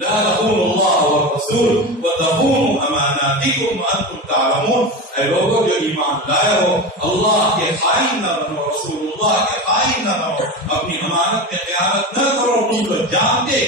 لا تخونوا الله والرسول وتخونوا اماناتكم وانتم تعلمون. اے لوگوں جو ایمان لائے ہو، اللہ کے خائن نہ بنو، رسول اللہ کے خائن نہ بنو، اپنی امانت میں خیانت نہ کرو. تم تو جانتے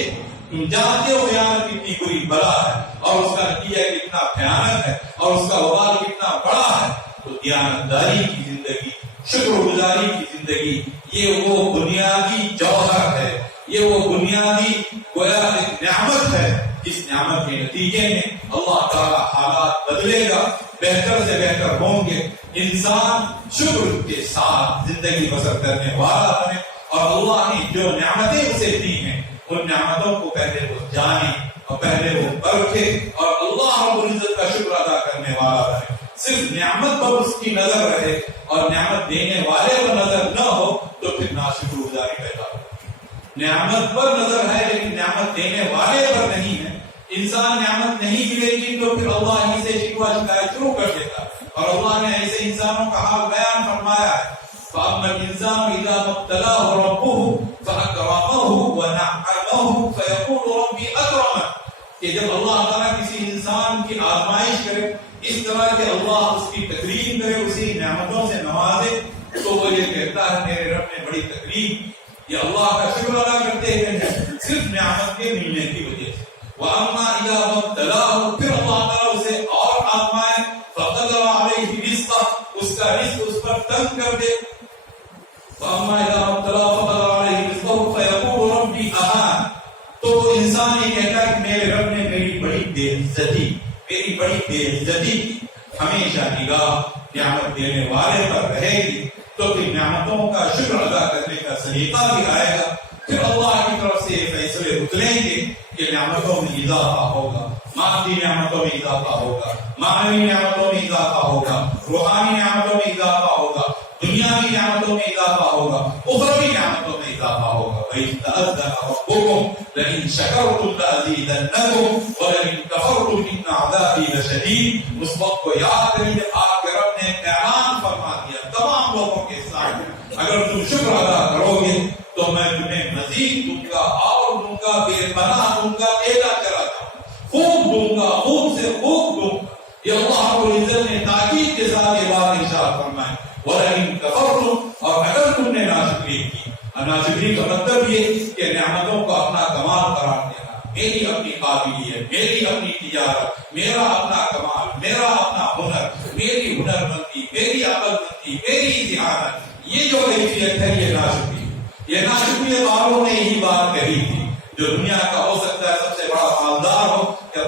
ہو خیانت کتنی بری بلا ہے اور اس کا نتیجہ کتنا بھیانک ہے اور اس کا وبال کتنا بڑا ہے. تو دیانتداری کی زندگی، شکر گزاری کی زندگی، یہ وہ بنیادی جوہر ہے، یہ وہ بنیادی گویا ایک نعمت ہے جس نعمت کے نتیجے میں اللہ تعالی حالات بدلے گا، بہتر سے بہتر ہوں گے. انسان شکر کے ساتھ زندگی بسر کرنے والا بنے اور اللہ نے جو نعمتیں اسے دی ہیں ان نعمتوں کو پہلے وہ جانے اور پہلے وہ پرکھے اور اللہ رب العزت کا شکر ادا کرنے والا بنے. صرف نعمت پر اس کی نظر رہے اور نعمت دینے والے پر نظر نہ ہو تو پھر ناشکر گزاری پیدا ہو. نعمت پر نظر ہے لیکن نعمت دینے والے پر نہیں ہے. انسان نعمت نہیں ملے گی تو پھر اللہ ہی سے شکوہ شکایت شروع کر دیتا ہے اور اللہ نے ایسے انسانوں کا حال بیان فرمایا ہے. فَأَمَّا الْإِنسَانُ إِذَا مَا ابْتَلَاهُ رَبُّهُ فَأَكْرَمَهُ وَنَعَّمَهُ فَيَقُولُ رَبِّي أَكْرَمَنِ. کہ جب اللہ تعالیٰ کسی انسان کی آزمائش کرے اس طرح کہ اللہ اس کی تکریم کرے، اسی نعمتوں سے نوازے، تو وہ یہ کہتا ہے میرے رب نے بڑی تکریم. یہ اللہ کا شکر ادا کرتے ہیں صرف نعمت کے ملنے کی وجہ سے. وَأَمَّا إِذَا مَا ابْتَلَاهُ، پھر اللہ تعالیٰ اسے اور آزمائے، فَقَدَرَ عَلَيْهِ رِزْقَهُ، اس کا رزق اس پر تنگ کر دے. فَأَمَّا إِذَا مَا ابْتَلَاهُ فَقَدَرَ عَلَيْهِ رِزْقَهُ فَيَقُولُ رَبِّي أَهَانِ. تو انسان یہ کہتا ہے کہ میرے رب نے میری بڑی بے عزتی کی. ہمیشہ نگاہ نعمت دینے والے پر رہے گی تو پھر نعمتوں کا شکر ادا کرنے کا سلیقہ بھی آئے گا. پھر اللہ کی طرف سے فیصلے اتریں گے کہ نعمتوں میں اضافہ ہوگا، مادی نعمتوں میں اضافہ ہوگا، معنوی نعمتوں میں اضافہ ہوگا، روحانی نعمتوں میں اضافہ ہوگا، دنیاوی نعمتوں میں اضافہ ہوگا، اخروی نعمتوں میں اضافہ ہوگا. وَإِذْ تَأَذَّنَ رَبُّكُمْ لَئِن شَكَرْتُمْ لَأَزِيدَنَّكُمْ وَلَئِن كَفَرْتُمْ إِنَّ عَذَابِي لَشَدِيدٌ. اس وقت کو یاد کریں جب آپ کے رب نے اعلان فرما دیا تمام لوگوں کے ساتھ، اگر تم شکر ادا کرو گے تو میں تمہیں مزید دوں گا اور دوں گا، بے پناہ دوں گا، ایدا کرا دوں گا، خوب دوں گا، خوب سے خوب دوں گا. یہ اللہ رب العزت نے تاکید کے ساتھ یہ بات ارشاد فرمائی. وَلَئِن كَفَرْتُمْ، اور اگر تم نے ناشکری کی، ناشکری کا مطلب یہ کہ نعمتوں کو اپنا کمال قرار دینا، میری اپنی قابلیت، میری اپنی تجارت، میرا اپنا کمال، میرا اپنا ہنر، میری ہنر مندی، میری عقل مندی، میری ذہانت، یہ جو کیفیت ہے یہ ناشکری. یہ ناشکری والوں نے یہی بات کہی تھی. جو دنیا کا ہو سکتا ہے سب سے بڑا مالدار ہو یا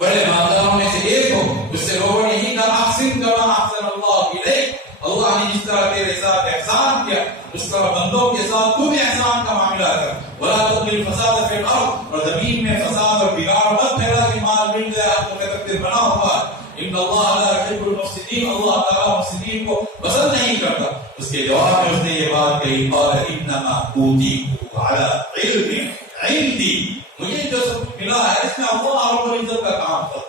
بڑے مالداروں میں سے ایک ہو، اس سے لوگوں نے یہی کہا احسن کما احسن اللہ الیک، اللہ نے جس طرح تیرے ساتھ احسان کیا اس طرح بندوں کے ساتھ تو بھی احسان کا معاملہ کر. ولا تبغ الفساد فی الارض، اور زمین میں فساد اور بگاڑ مت پھیلا کہ مال مل جائے آپ کو مقدر بنا ہوا. ان اللہ لا يحب المفسدین، اللہ تعالیٰ مفسدین کو پسند نہیں کرتا. اس کے جواب میں اس نے یہ بات کہی قال انما اوتیتہ علی علم عندی، مجھے جو سب ملا ہے اس میں اللہ رب العزت کا کام ہے،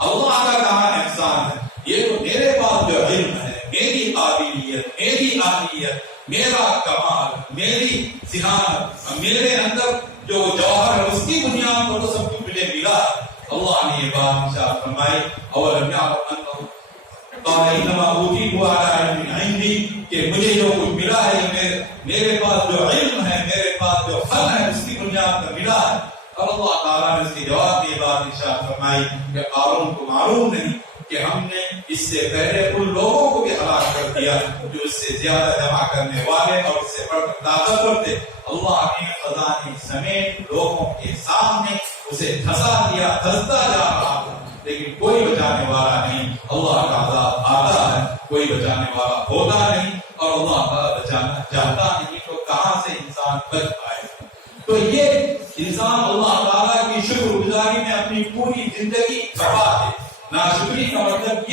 اللہ کا کام احسان ہے. یہ تو میرے پاس جو علم ہے، میری قابلیت، میری اہلیت، میرا کمال، میری ذہانت، میرے اندر جو جوہر ہے اس کی بنیاد پر تو سب کچھ مجھے ملا. اللہ نے یہ بات ارشاد فرمائی اولم یعلم انہ قال انما اوتیتہ علی علم عندی، کہ مجھے جو کچھ ملا ہے یہ میرے پاس جو علم ہے، میرے پاس جو فن ہے اس کی بنیاد پر ملا ہے. اور اللہ تعالیٰ نے اس کے جواب میں یہ بات ارشاد فرمائی کہ قارون کو معلوم نہیں کہ ہم نے اس سے پہلے ان لوگوں کو بھی ہلاک کر دیا جو اس سے زیادہ جمع کرنے والے اور اس سے بڑھ کر طاقتور تھے. اللہ نے خزانے سمیت لوگوں کے سامنے اسے دھسا دیا، دھستا جا رہا تھا لیکن کوئی بچانے والا نہیں. اللہ کا عذاب آتا ہے، کوئی بچانے والا ہوتا نہیں، اور اللہ تعالیٰ بچانا چاہتا نہیں تو کہاں سے انسان بچ پائے. تو یہ انسان اللہ تعالیٰ کی شکر گزاری میں اپنی پوری زندگی گوا دے. ناشکری کا مطلب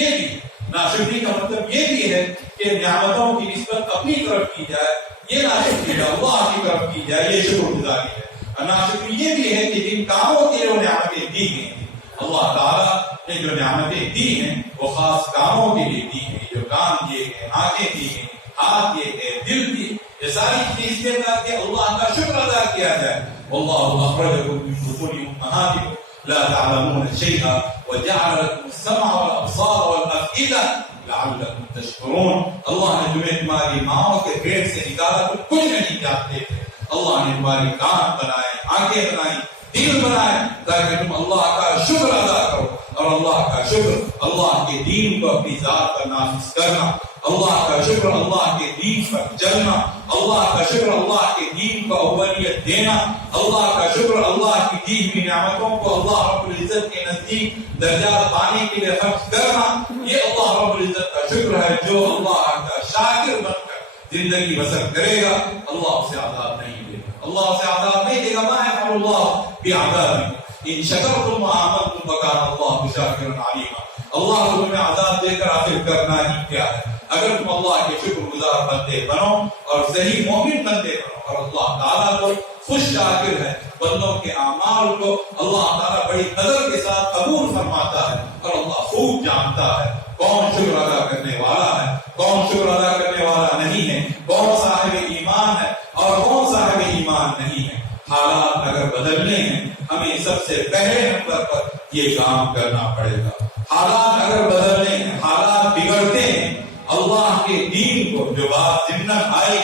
یہ بھی ہے کہ نعمتوں کی نسبت اپنی طرف کی جائے، یہ ناشکری ہے. اللہ کی طرف کی جائے، یہ شکر گزاری ہے. ناشکری یہ بھی ہے کہ جن کاموں کے لیے وہ نعمتیں دی گئی ہیں، اللہ تعالیٰ نے جو نعمتیں دی ہیں وہ خاص کاموں کے لیے دی ہیں. جو کام دیے گئے، آنکھیں دی گئی، ہاتھ دیے گئے، دل دیے، یہ ساری چیزیں تاکہ اللہ کا شکر ادا کیا جائے. والله اخرجكم من بطون امهاتكم لا تعلمون شيئا وجعل لكم السمع والابصار والافئده لعلكم تشکرون. اللہ نے تمہیں تمہاری ماں کے پیٹ سے نکالا تو کچھ نہیں جانتے تھے. اللہ نے تمہاری کان بنائے، آنکھیں بنائی، دل بنائے تاکہ تم اللہ کا شکر ادا کرو. اور اللہ کا شکر اللہ کے دین کو اپنی ذات پر نافذ کرنا، اللہ کا شکر اللہ کے دین پر چلنا، اللہ کا شکر اللہ کے دین کو اولیت دینا، اللہ کا شکر اللہ کی دی ہوئی نعمتوں کو اللہ رب العزت کے نزدیک درجات پانے کے لیے خرچ کرنا. یہ اللہ رب العزت کا شکر ہے. جو اللہ کا شاکر بن کر زندگی بسر کرے گا اللہ اسے عذاب نہیں دے گا. اللہ اسے عذاب نہیں دے گا. ما يفعل الله بعذابكم ان شکرتم وآمنتم وکان اللہ شاکرا علیما. اللہ کو تمہیں عذاب دے کر آخر کرنا ہی کیا ہے اگر تم اللہ کے شکر گزار بندے بنو اور صحیح مومن بندے بنو. اور اللہ تعالیٰ کو خوش شاکر ہے. بندوں کے اعمال کو اللہ تعالیٰ بڑی قدر کے ساتھ قبول فرماتا ہے اور اللہ خوب جانتا ہے کون شکر ادا کرنے والا ہے، کون شکر ادا کرنے والا نہیں ہے، کون صاحب ایمان ہے اور کون صاحب ایمان نہیں ہے. حالات اگر بدلنے ہیں ہمیں سب سے پہلے نمبر پر یہ کام کرنا پڑے گا. حالات اگر بدلنے ہیں، حالات بگڑتے ہیں، اللہ کے دین کو جو بات ضمن آئی،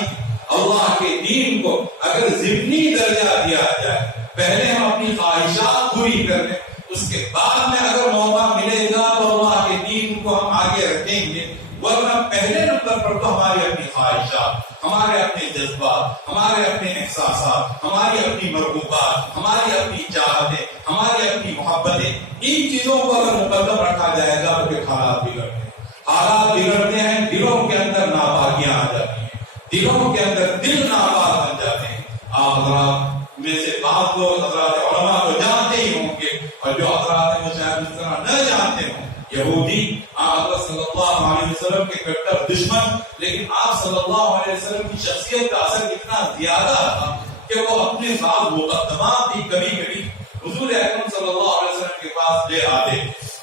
اللہ کے دین کو اگر ضمنی درجہ دیا جائے، پہلے ہم اپنی خواہشات پوری کر لیں، اس کے بعد میں اگر موقع ملے گا تو اللہ کے دین کو ہم آگے رکھیں گے. ورنہ پہلے نمبر پر تو ہماری اپنی خواہشات، ہمارے اپنے جذبات، ہمارے اپنے احساسات، ہماری اپنی مرغوبات، ہماری اپنی چاہتیں، ہماری اپنی محبتیں، ان چیزوں کو اگر مقدم رکھا جائے گا تو پھر حالات بگڑتے ہیں. حالات بگڑتے ہیں، دلوں کے اندر ناپاکیاں آ جاتی ہیں، دلوں کے اندر دل ناپاک بن جاتے ہیں. آپ حضرات میں سے بعض لوگ حضرات علماء کو جانتے ہی ہوں گے اور جو حضرات ہیں وہ شاید اس طرح نہ جانتے ہوں. یہودی آپ صلی اللہ علیہ وسلم کے کٹر دشمن، لیکن آپ صلی اللہ علیہ وسلم کی شخصیت کا اثر اتنا زیادہ تھا کہ وہ اپنے ساتھ مقدمات بھی کبھی کبھی حضور اکرم صلی اللہ علیہ وسلم کے پاس لے آتے.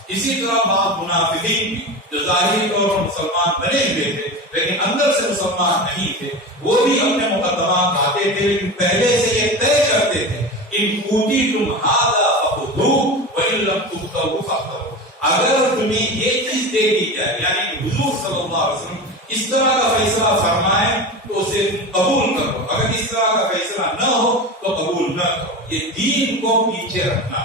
اسی طرح بعض منافقین بھی جو ظاہری طور پر مسلمان بنے ہوئے تھے لیکن اندر سے مسلمان نہیں تھے، وہ بھی اپنے مقدمات لاتے تھے لیکن پہلے سے یہ طے کرتے تھے ان اوتیتم ھذا فخذوہ وان لم تؤتوہ فاحذروا. اگر تمہیں یہ چیز دے دی جائے یعنی حضور صلی اللہ علیہ وسلم اس طرح کا فیصلہ فرمائیں تو اسے قبول کرو، اگر اس طرح کا فیصلہ نہ ہو تو قبول نہ کرو. یہ دین کو پیچھے رکھنا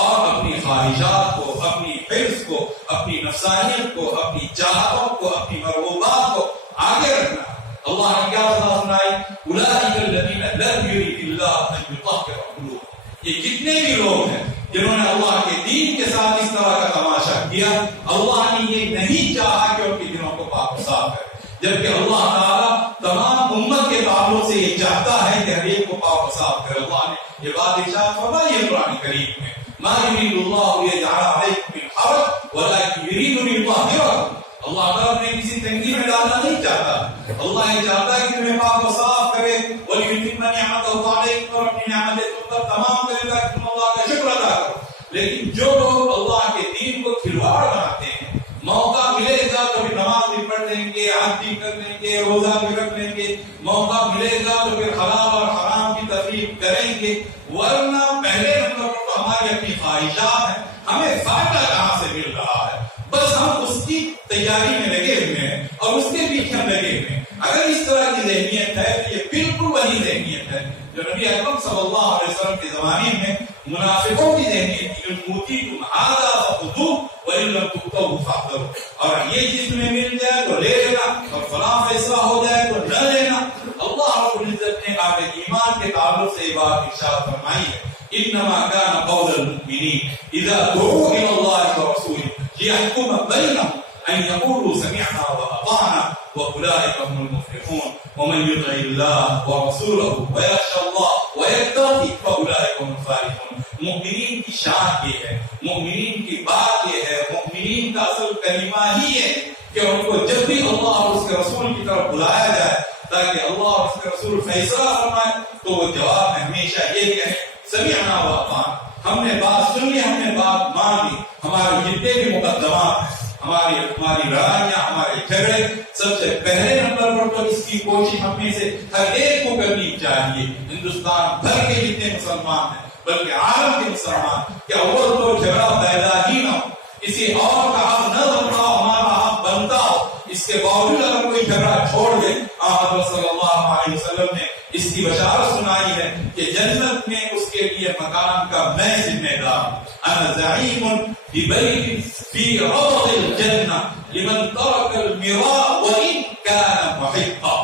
اور اپنی خواہشات کو، اپنی حرص کو، اپنی نفسانیت کو، اپنی چاہتوں کو، اپنی مرغوبات کو آگے رکھنا. اللہ نے کیا سزا سنائی؟ اولئک الذین لم یرد اللہ ان یطہر قلوبهم. یہ جتنے بھی لوگ ہیں جنہوں نے اللہ کے دین کے ساتھ اس طرح کا تماشا کیا، اللہ نے یہ نہیں چاہا کہ ان کے دلوں کو پاک و صاف کرے، جبکہ اللہ تعالیٰ تمام امت کے تعلق سے یہ چاہتا ہے کہ ہر ایک کو پاک و صاف کرے. اللہ نے یہ بات ارشاد فرمائی ہے قرآن کریم میں، ما یرید اللہ لیجعل علیکم من حرج ولکن یرید لیطہرکم. اللہ تعالیٰ نے کسی تنگی میں ڈالنا نہیں چاہتا، اللہ یہ چاہتا ہے کہ تمہیں پاک و صاف کرے. وَلِيُتِمَّ نِعْمَتَهُ عَلَيْكُمْ، اور اپنی نعمتیں تم پر تمام کرے گا کہ تم اللہ کا شکر ادا کرو. لیکن جو لوگ اللہ کے دین کو کھلواڑ بناتے ہیں، موقع ملے گا تو پھر نماز بھی پڑھ لیں گے، حج بھی کر لیں گے، روزہ بھی رکھ لیں گے، موقع ملے گا تو پھر حلال اور حرام کی تفریق کریں گے. ورنہ پہلے نمبر پر تو ہماری اپنی خواہشات ہیں، ہمیں فائدہ کہاں سے مل رہا ہے، بس ہم اس کی تیاری میں لگے ہوئے ہیں اور اس کے پیچھے ہم لگے ہوئے ہیں. اگر اس طرح کی ذہنیت ہے تو یہ بالکل وہی ذہنیت ہے جو نبی اکرم صلی اللہ علیہ وسلم کے زمانے میں منافقوں کی ذہنیت تھی. اوتیتم ھذا فخذوہ وان لم تؤتوہ فاحذروا. اور یہ چیز تمہیں مل جائے تو لے لینا اور فلاں فیصلہ ہو جائے تو نہ لینا. اللہ رب العزت نے اہل ایمان کے تعلق سے یہ بات ارشاد فرمائی ہے، انما كان قول المؤمنین اذا دعوا الى الله ورسوله ليحكم بينهم ان يقولوا سمعنا واطعنا واولئك هم المفلحون. ومن يطع الله ورسوله ويخشى الله ويتقي فاولئك هم الفائزون. مؤمنین کی شان یہ ہے، مؤمنین کی بات یہ ہے، مؤمنین کا اصل کلمہ ہی ہے کہ ان کو جب بھی اللہ اور اس کے رسول کی طرف بلایا جائے تاکہ اللہ اور اس کے رسول فیصلہ فرمائے تو وہ جواب میں ہمیشہ یہ کہیں سمعنا واطعنا. ہم نے بات سن لی، ہم نے بات مان لی. ہمارے جتنے بھی مقدمات ہیں، ہماری لڑائیاں، ہمارے جھگڑے، سب سے پہلے نمبر پر تو اس کی کوشش ہم میں سے ہر ایک کو کرنی چاہیے، ہندوستان بھر کے جتنے مسلمان ہیں بلکہ عالم کے مسلمان، کہ اول تو جھگڑا پیدا ہی نہ ہو، کسی اور کا حق نہ بنتا ہو، ہمارا حق بنتا ہو۔ اس کے باوجود اگر کوئی جھگڑا چھوڑ دے، حضرت صلی اللہ علیہ وسلم نے اس کی بشارت سنائی ہے کہ جنت میں اس کے لیے مکان کا میں ذمہ دار ہوں۔ انا زعیم ببیت فی روض الجنہ لمن ترک المراء وان کان محقا۔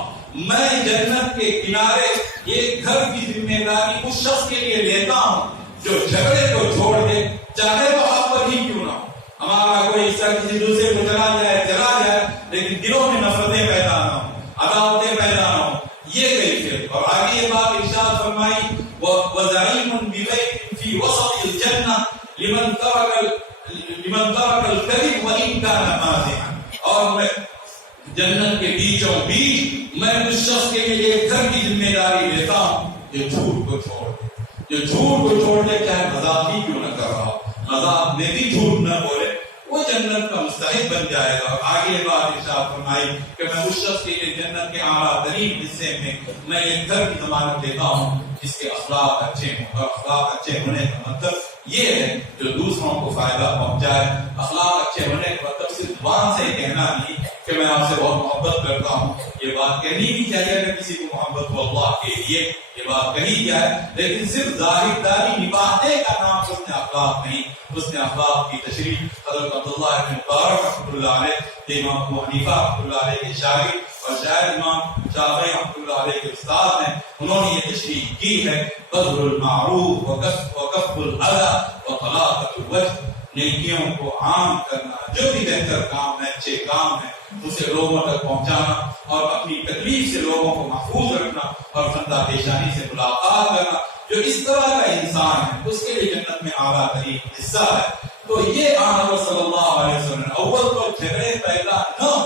میں جنت کے کنارے ایک گھر کی ذمہ داری اس شخص کے لیے لیتا ہوں جو جھگڑے کو چھوڑ دے، چاہے وہ آپ پر ہی کیوں نہ ہو۔ ہمارا کوئی اس طرح کسی دوسرے کو چلا جائے لیکن دلوں میں نفرتیں پیدا نہ ہوں، عداوتیں پیدا نہ ہوں، یہ کیفیت۔ اور آگے یہ بات ارشاد فرمائی وَزَعِيمٌ بِبَيْتٍ فِي وَسَطِ الْجَنَّةِ لِمَنْ تَرَكَ الْكَذِبَ وَإِنْ كَانَ مَازِحًا۔ اور میں جنت کے بیچوں بیچ میں اس شخص کے لیے ایک گھر کی ذمہ داری لیتا ہوں جو جھوٹ کو چھوڑ دے، جو جھوٹ کو چھوڑ دے، چاہے مذاق ہی کیوں نہ کر رہا ہو، مذاق میں بھی جھوٹ نہ بولے، وہ جنت کا مستحق بن جائے گا۔ اور آگے بات ارشاد فرمائی کہ میں اس شخص کے لیے جنت کے اعلیٰ ترین حصے میں ایک گھر کی ضمانت دیتا ہوں جس کے اخلاق اچھے ہوں۔ اور اخلاق اچھے ہونے کا مطلب یہ ہے جو دوسروں کو فائدہ پہنچائے۔ اخلاق اچھے ہونے کا مطلب صرف زبان سے کہنا نہیں کہ میں آپ سے بہت محبت کرتا ہوں، یہ بات کہنی بھی چاہیے کہ کسی کو محبت ہو اللہ کے لیے، یہ بات کہی جائے، لیکن صرف ظاہر داری نبھانے کا نام حسن اخلاق نہیں۔ حسن اخلاق کی تشریح حضرت عبداللہ بن مبارک رحمۃ اللہ علیہ، امام ابو حنیفہ رحمۃ اللہ علیہ کے شاگرد اور شاید امام شافعی رحمۃ اللہ علیہ کے استاد ہیں، انہوں نے یہ تشریح کی ہے بذل المعروف وکف الاذى وطلاقۃ الوجه، نیکیوں کو عام کرنا، جو بھی بہتر کام ہے، اچھے کام ہے، اسے لوگوں تک پہنچانا اور اپنی تکلیف سے لوگوں کو محفوظ رکھنا اور خندہ پیشانی سے ملاقات کرنا۔ جو اس طرح کا انسان ہے اس کے لیے جنت میں اعلیٰ ترین حصہ ہے۔ تو یہ حضرت صلی اللہ علیہ وسلم اول تو جھگڑے پیدا نہ ہو،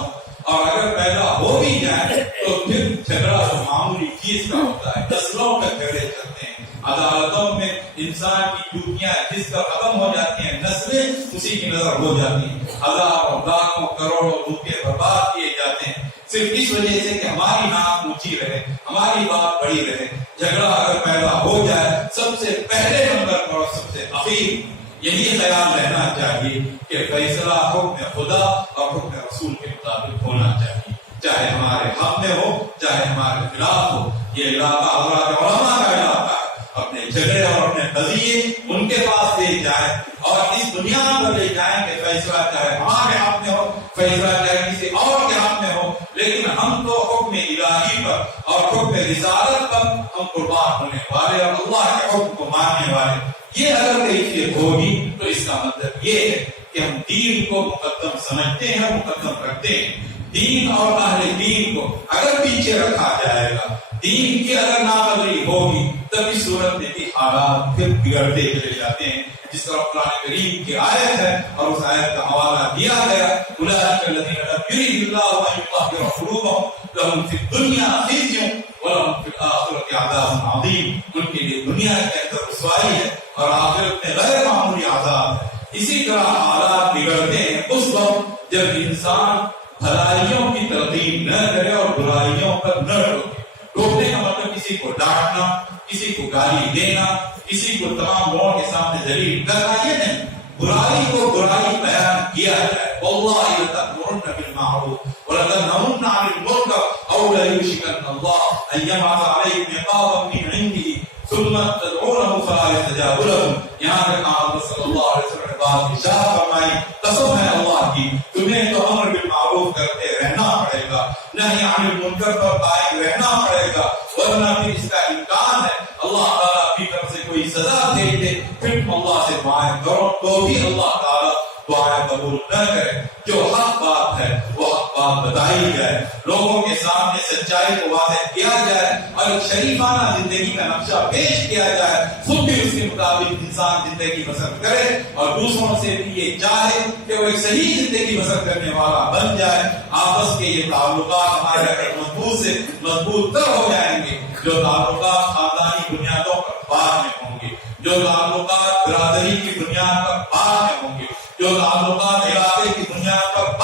اور اگر پیدا ہو بھی جائے تو پھر جھگڑا تو معمولی چیز کا ہوتا ہے، نسلوں تک جھگڑے چلتے ہیں، عدالتوں میں انسان کی ڈیوٹیاں جس کا ختم ہو جاتی ہیں، نسلیں اسی کی نظر ہو جاتی ہیں، ہزاروں لاکھوں کروڑوں روپے برباد کیے جاتے ہیں صرف اس وجہ سے کہ ہماری نام اونچی رہے، ہماری بات بڑی رہے۔ جھگڑا اگر پیدا ہو جائے سب سے پہلے نمبر پر اور سب سے اخیر یہی خیال رہنا چاہیے کہ فیصلہ حکم خدا اور حکم رسول کے مطابق ہونا چاہیے، چاہے ہمارے حق میں ہو چاہے ہمارے خلاف ہو۔ یہ علاقہ حضرات علماء کا علاقہ ہے، اپنے جھگڑے اور اپنے قضیے ان کے پاس لے جائیں اور اس دنیا پر لے جائیں کہ فیصلہ چاہے ہمارے حق میں ہو، فیصلہ چاہے کسی اور کے حق میں ہو، لیکن ہم تو حکم الہی پر اور حکم رسالت پر ہم قربان ہونے والے اور اللہ کے حکم کو ماننے والے۔ یہ اگر کیفیت ہوگی تو اس کا مطلب یہ ہے کہ ہم دین کو مقدم سمجھتے ہیں، مقدم رکھتے ہیں۔ دین اور اہل دین کو اگر پیچھے رکھا جائے گا، دین کی اگر ناقدری ہوگی، تب اس صورت میں بھی حالات پھر بگڑتے چلے جاتے ہیں، جس طرح قرآن کریم کی آیت ہے اور اس آیت کا حوالہ دیا گیا اولئک الذین لم یرد اللہ ان یطہر قلوبهم لهم فی الدنیا خزی ولهم فی الآخرۃ عذاب عظیم۔ ان کے لیے دنیا کے اندر رسوائی ہے اور آخرت میں غیر معمولی عذاب ہے۔ اسی طرح حالات بگڑتے ہیں اس وقت جب انسان بھلائیوں کی ترغیب نہ کرے اور برائیوں پر نہ روکے۔ روکنے کا مطلب کسی کو ڈانٹنا، کسی کو گالی دینا، کسی کو تمام لوگوں کے سامنے ذلیل کرنا، یہ نہیں، برائی کو برائی بیان کیا جائے۔ واللہ لتأمرن بالمعروف ولتنہون عن المنکر او لیوشکن اللہ ان یبعث علیکم عقابا من عنده ثم تدعونه فلا يستجاب لكم۔ یہاں تک آپ صلی اللہ علیہ وسلم نے بات ارشاد فرمائی، قسم ہے اللہ کی، تمہیں تو امر بالمعروف کرتے رہنا پڑے گا، نہی عن المنکر پر قائم رہنا پڑے گا، ورنہ پھر اس کا امکان ہے اللہ تعالیٰ اپنی طرف سے کوئی سزا دے دے، پھر تم اللہ سے دعائیں کرو تو بھی اللہ تعالیٰ دعائیں قبول نہ کرے۔ جو حق بات ہے وہ حق بات بتائی جائے، لوگوں کے سامنے سچائی کو واضح کیا جائے اور ایک شریفانہ زندگی کا نقشہ پیش کیا جائے، خود بھی اس کے مطابق انسان زندگی بسر کرے اور دوسروں سے بھی یہ چاہے کہ وہ ایک صحیح زندگی بسر کرنے والا بن جائے۔ آپس کے یہ تعلقات ہمارے اگر مضبوط سے مضبوط تر ہو جائیں گے، جو تعلقات خاندانی بنیادوں پر بعد میں ہوں گے، جو تعلقات برادری کی بنیاد پر بعد میں ہوں گے، جو تعلقات علاقے کی بنیاد پر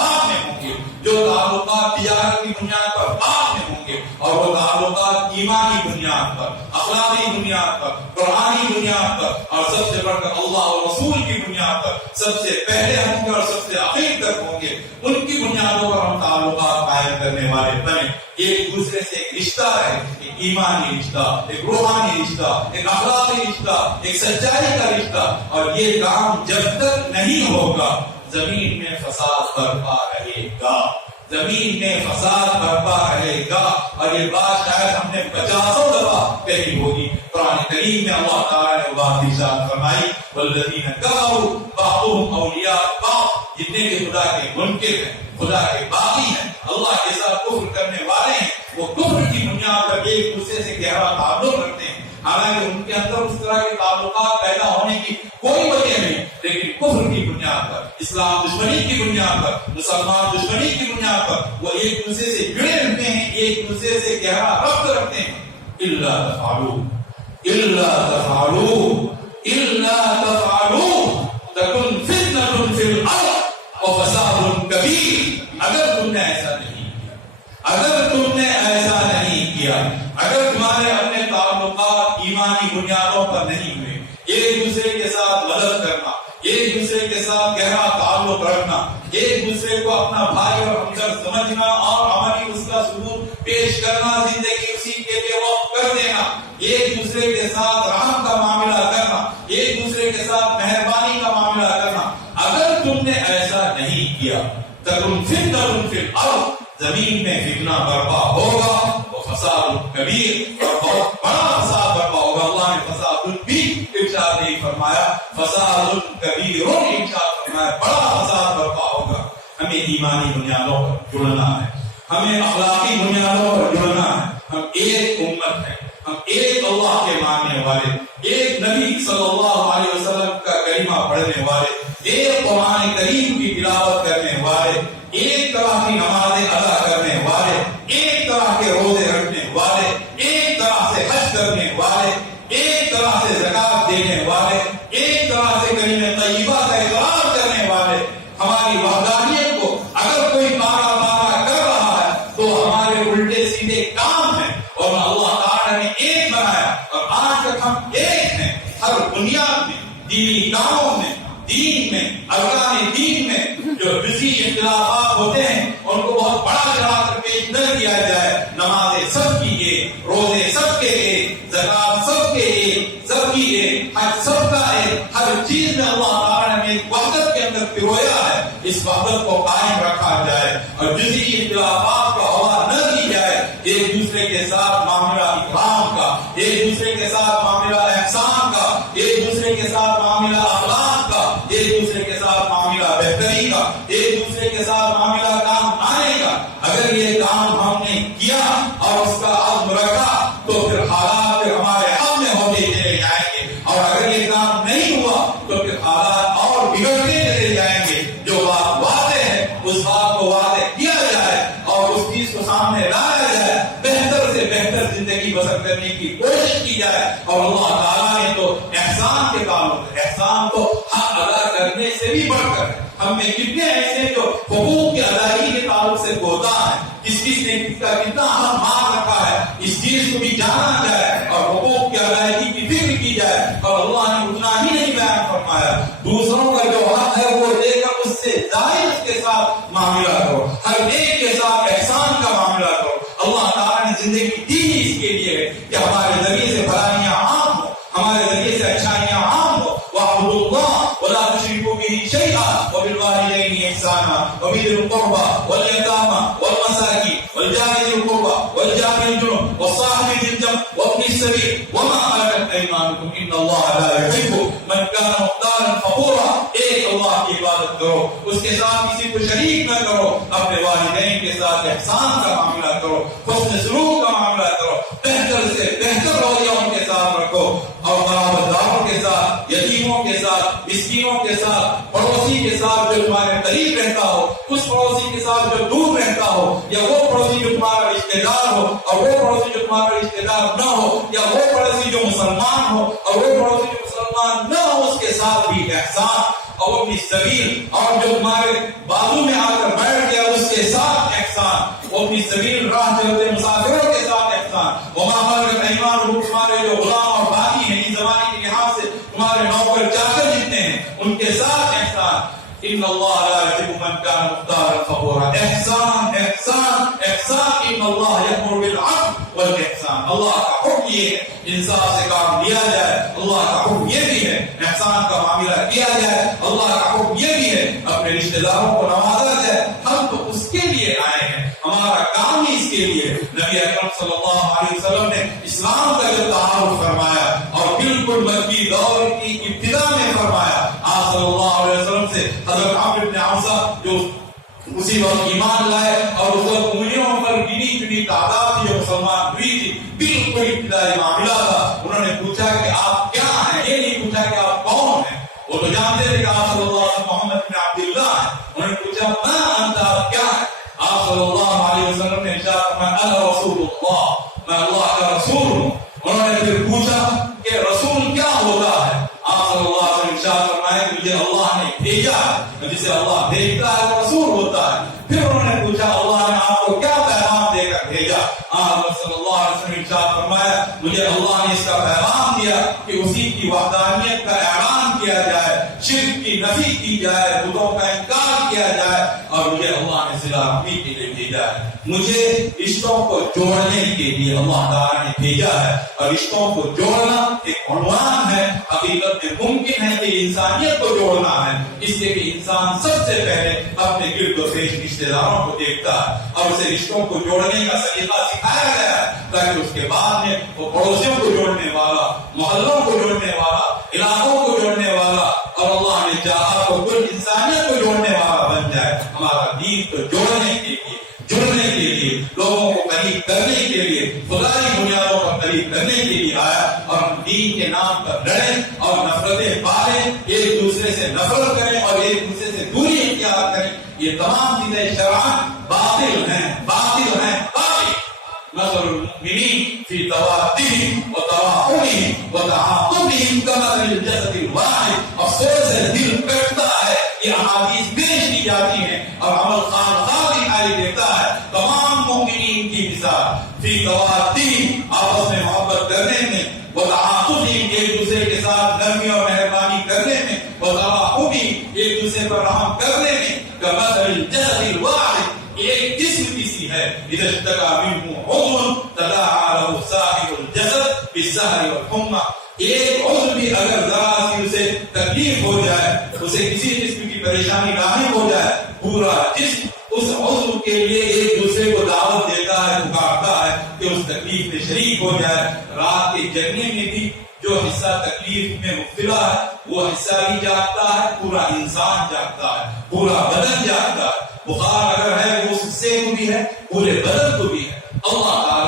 ایمانی بنیاد پر، اخلاقی بنیاد پر، قرآنی بنیاد پر، اور سب سے بڑھ کر اللہ اور رسول کی بنیاد پر سب سے پہلے ہوں گے اور سب سے آخر تک ہوں گے، ان کی بنیادوں پر ہم تعلقات قائم کرنے والے بنے، ایک دوسرے سے ایک رشتہ ہے، ایک ایمانی رشتہ، ایک روحانی رشتہ، ایک اخلاقی رشتہ، ایک سچائی کا رشتہ، اور یہ کام جب تک نہیں ہوگا زمین میں فساد برپا رہے گا، زمین میں فساد برپا رہے گا، اور یہ بات شاید ہم نے 50 دفعہ کہی ہوگی۔ قرآن کریم میں اللہ تعالیٰ نے بات ارشاد فرمائی والذین کفروا بعضهم اولیاء بعض، جتنے کہ خدا کے منکر ہیں، خدا کے باغی ہیں، اللہ کے ساتھ کفر کرنے والے ہیں، وہ کفر کی بنیاد پر ایک دوسرے سے گہرا تعلق رکھتے ہیں، حالانکہ ان کے اندر اس طرح کے تعلقات پیدا ہونے کی کوئی وجہ نہیں، لیکن کفر کی بنیاد پر، اسلام دشمنی کی بنیاد پر، مسلمان دشمنی کی بنیاد پر وہ ایک دوسرے سے جڑے رہتے ہیں، ایک دوسرے سے گہرا ربط رکھتے ہیں۔ الا تفعلوا تکن فتنة فی الارض وفساد کبیر۔ اگر تم نے ایسا نہیں کیا، اگر تم نے ایسا نہیں کیا، اگر تمہارے اپنے تعلقات ایمانی بنیادوں پر نہیں ہوئے، ایک دوسرے کے ساتھ مدد کرنا، ایک دوسرے کے ساتھ گہرا تعلق رکھنا، ایک دوسرے کو اپنا بھائی اور ہمدرد سمجھنا اور عملی اس کا ثبوت پیش کرنا، زندگی اسی کے لیے وقف کر دینا، ایک دوسرے کے ساتھ رحم کا معاملہ کرنا، ایک دوسرے کے ساتھ مہربانی کا معاملہ کرنا، اگر تم نے ایسا نہیں کیا تکن فتنة فی الارض، زمین میں فتنہ برپا ہوگا، وہ فساد کبیر، اور بہت بڑا فساد برپا ہوگا۔ اللہ نے فساد بھی ارشاد نہیں فرمایا، فساد کبیر ارشاد فرمایا، بڑا فساد برپا ہوگا۔ ہمیں ایمانی بنیادوں پر جڑنا ہے، ہمیں اخلاقی بنیادوں پر جڑنا ہے، ہم ایک امت ہیں، ہم ایک اللہ کے ماننے والے، ایک نبی صلی اللہ علیہ وسلم کا کلمہ پڑھنے والے، ایک قرآن کریم کی تلاوت کرنے والے، ایک طرح کی نمازیں ادا کرنے والے، ایک طرح کے روزے رکھنے والے، ایک طرح سے حج کرنے والے، ایک طرح سے زکات دینے والے، ایک طرح سے کلمہ طیبہ کا اقرار کرنے والے۔ ہماری وحدانیت کو اگر کوئی مارا مارا کر رہا ہے تو ہمارے الٹے سیدھے کام ہیں، اور اللہ تعالیٰ نے ایک بنایا، اور آج تک ہم ایک ہیں، ہر بنیاد میں، دینی کاموں میں، دین میں، ارکان دین میں جو جزئی اختلافات ہوتے ہیں ان کو بہت بڑا چڑھا کر پیش نہ کیا جائے۔ نمازیں سب کی ایک، روزے سب کے ایک، زکات سب کے ایک، سب کی ایک، حج سب کا ایک، ہر چیز میں اللہ تعالیٰ نے ایک وحدت کے اندر پرویا ہے، اس وحدت کو قائم رکھا جائے اور جزئی اختلافات کو ہوا نہ دی جائے۔ ایک دوسرے کے ساتھ معاملہ اکرام کا، ایک دوسرے کے ساتھ معاملہ احسان کا، ایک دوسرے کے ساتھ معاملہ اخلاق کا، ایک دوسرے کے ساتھ معاملہ بہتری کا، ایک دوسرے کے ساتھ معاملہ کام آنے کا۔ اگر یہ کام ہم نے کیا اور اس کا عزم رکھا تو پھر حالات پھر ہمارے حق میں ہوتے چلے جائیں گے، اور اگر یہ کام نہیں ہوا تو پھر حالات اور بگڑتے چلے جائیں گے۔ جو بات واضح ہے اس بات کو واضح کیا جائے اور اس چیز کو سامنے لایا جائے، بہتر سے بہتر زندگی بسر کرنے کی کوشش کی جائے۔ اور اللہ تعالیٰ نے تو احسان کے تعلق، احسان تو حق ادا کرنے سے بھی بڑھ کر، ہم میں کتنے ایسے جو حقوق کی ادائیگی کے تعلق سے کوتا ہے، کس نے کس کا کتنا اہم مان رکھا ہے، اس چیز کو بھی جانا جائے اور حقوق کی ادائیگی کی فکر کی جائے۔ اور اللہ نے اتنا ہی نہیں بیان فرمایا، دوسروں کا جو حق ہے وہ دے کر اس سے زائد اس کے ساتھ معاملہ کرو، ہر ایک کے ساتھ احسان کا معاملہ کرو۔ اللہ تعالیٰ نے زندگی دی اس کے لیے کہ ہمارے ذریعے سے بھلائیاں عام ہو، ہمارے ذریعے سے اچھائیاں عام ہو۔ وَاعْبُدُوا اللَّهَ وَلَا تُشْرِكُوا بِهِ شَيْئًا وَبِالْوَالِدَيْنِ إِحْسَانًا وَبِذِي الْقُرْبَى وَالْيَتَامَى وَالْمَسَاكِينِ وَالْجَارِ ذِي الْقُرْبَى وَالْجَارِ الْجُنُبِ وَالصَّاحِبِ بِالْجَنبِ وَابْنِ السَّبِيلِ وَمَا مَلَكَتْ أَيْمَانُكُمْ إِنَّ اللَّهَ لَا يُحِبُّ مَنْ كَانَ مُخْتَالًا فَخُورًا۔ ایک اللہ کی عبادت کرو، اس کے ساتھ کسی کو شریک نہ کرو، اپنے والدین کے ساتھ احسان کا معاملہ کرو، حسن سلوک کا معاملہ کرو، بہتر سے بہتر رویہ ان کے ساتھ رکھو، اور قرابت داروں کے ساتھ، یتیموں کے ساتھ، مسکینوں کے ساتھ، پڑوسی کے ساتھ جو تمہارے قریب رہتا ہو، اس پڑوسی کے ساتھ جو دور رہتا ہو، یا وہ پڑوسی جو تمہارا رشتہ دار ہو اور وہ پڑوسی جو تمہارا رشتہ دار نہ ہو، یا وہ پڑوسی جو مسلمان ہو اور وہ پڑوسی جو مسلمان نہ ہو، اس کے ساتھ بھی احسان، اور اپنی سبیل، اور جو تمہارے بازو میں آ کر بیٹھ گیا اس کے ساتھ احسان، وہ اپنی سبیل راہ چلتے مسافروں کے ساتھ احسان۔ وما ملكت ايمانكم تمہارے جو غلام اور باغی ہیں ان زمانے کے لحاظ سے تمہارے نوکر چاکر جتنے ہیں ان کے ساتھ احسان ان اللہ لا يحب من كان مختالا فخورا احسان احسان احسان ان اللہ یأمر بالعدل والاحسان اللہ کا حکم یہ ہے انصاف سے کام لیا جائے اللہ کا حکم یہ بھی ہے احسان کا معاملہ کیا جائے اللہ کا حکم یہ بھی ہے اپنے رشتہ داروں کو نوازا جائے ہم تو اس کے لیے آئے ہیں ہمارا کام ہی اس کے لیے نبی اکرم صلی اللہ علیہ وسلم نے اسلام کا جو تعارف فرمایا اور بالکل مکی دور کی ابتدا میں فرمایا آپ صلی اللہ علیہ وسلم سے حضرت عمرو بن عوصہ جو اسی وقت ایمان لائے اور اس وقت انگلیوں پر گنی چنی تعداد کی جو مسلمان ہوئی تھی بالکل ابتدائی معاملہ تھا انہوں نے پوچھا کہ آپ کیا ہیں یہ نہیں پوچھا کہ آپ کون ہیں وہ تو جانتے تھے کہ آپ صلی اللہ علیہ وسلم محمد بن عبداللہ ہیں انہوں نے پوچھا ما انت آپ کیا ہیں آپ صلی اللہ علیہ وسلم نے ارشاد فرمایا انا رسول اللہ میں اللہ کا رسول ہوں انہوں نے پھر پوچھا کہ رسول کیا ہوتا ہے آپ صلی اللہ علیہ وسلم ارشاد فرمایا کہ مجھے اللہ نے بھیجا ہے جسے اللہ بھیجتا ہے وہ رسول ہوتا ہے پھر انہوں نے پوچھا اللہ نے آپ کو کیا پیغام دے کر بھیجا آپ صلی اللہ علیہ وسلم ارشاد فرمایا مجھے اللہ نے اس کا پیغام دیا کہ اسی کی وحدانیت کا اعلان کیا جائے شرک کی نفی کی جائے بتوں کا انکار کیا جائے اور مجھے اللہ نے صلہ رحمی کے لیے بھیجا ہے مجھے رشتوں کو جوڑنے کے لیے اللہ تعالیٰ نے بھیجا ہے اور رشتوں کو جوڑنا ایک عنوان ہے حقیقت میں ممکن ہے کہ انسانیت کو جوڑنا ہے اس لیے کہ انسان سب سے پہلے اپنے گرد و پیش رشتے داروں کو دیکھتا ہے اور اسے رشتوں کو جوڑنے کا طریقہ سکھایا گیا ہے تاکہ اس کے بعد میں وہ پڑوسیوں کو جوڑنے والا محلوں کو جوڑنے والا علاقوں کو جوڑنے والا اور اللہ نے چاہا تو کل انسانیت کو جوڑنے والا بن جائے ہمارا دین تو جوڑنے کے لیے جڑنے کے لیے لوگوں کو قریب کرنے کے لیے خدائی بنیادوں پر قریب کرنے کے لیے آیا اور ہم دین کے نام پر لڑیں اور نفرتیں پالیں ایک دوسرے سے نفرت کریں اور ایک دوسرے سے دوری اختیار کریں یہ تمام چیزیں شرعاً باطل ہیں باطل ہیں باطل مثل المؤمنین فی توادهم وتراحمهم وتعاطفهم كمثل الجسد الواحد افسوس ہے دل کٹتا ہے یہ احادیث پیش کی جاتی ہیں اور عمل خام دکھائی دیتا ہے تمام مومنین کی مثال فی توادهم آپس میں محبت کرنے میں وتعاطفهم ایک دوسرے کے ساتھ نرمی اور مہربانی کرنے میں وتراحمهم ایک دوسرے پر رحم کرنے میں كمثل الجسد الواحد ایک جسم کسی ہے اذا اشتكى منه عضو تداعى له سائر الجسد بالسهر والحمى ایک عضو بھی اگر ذرا سی اسے تکلیف ہو جائے اسے کسی قسم کی پریشانی لاحق ہو جائے پورا جسم اس عضو کے لیے ایک دوسرے کو دعوت دیتا ہے پکارتا ہے کہ اس تکلیف میں شریک ہو جائے رات کے جگنے میں بھی جو حصہ تکلیف میں مبتلا ہے وہ حصہ بھی جاگتا ہے پورا انسان جاگتا ہے پورا بدن جاگتا ہے بخار اگر ہے وہ اس حصے کو بھی ہے پورے بدن کو بھی ہے اللہ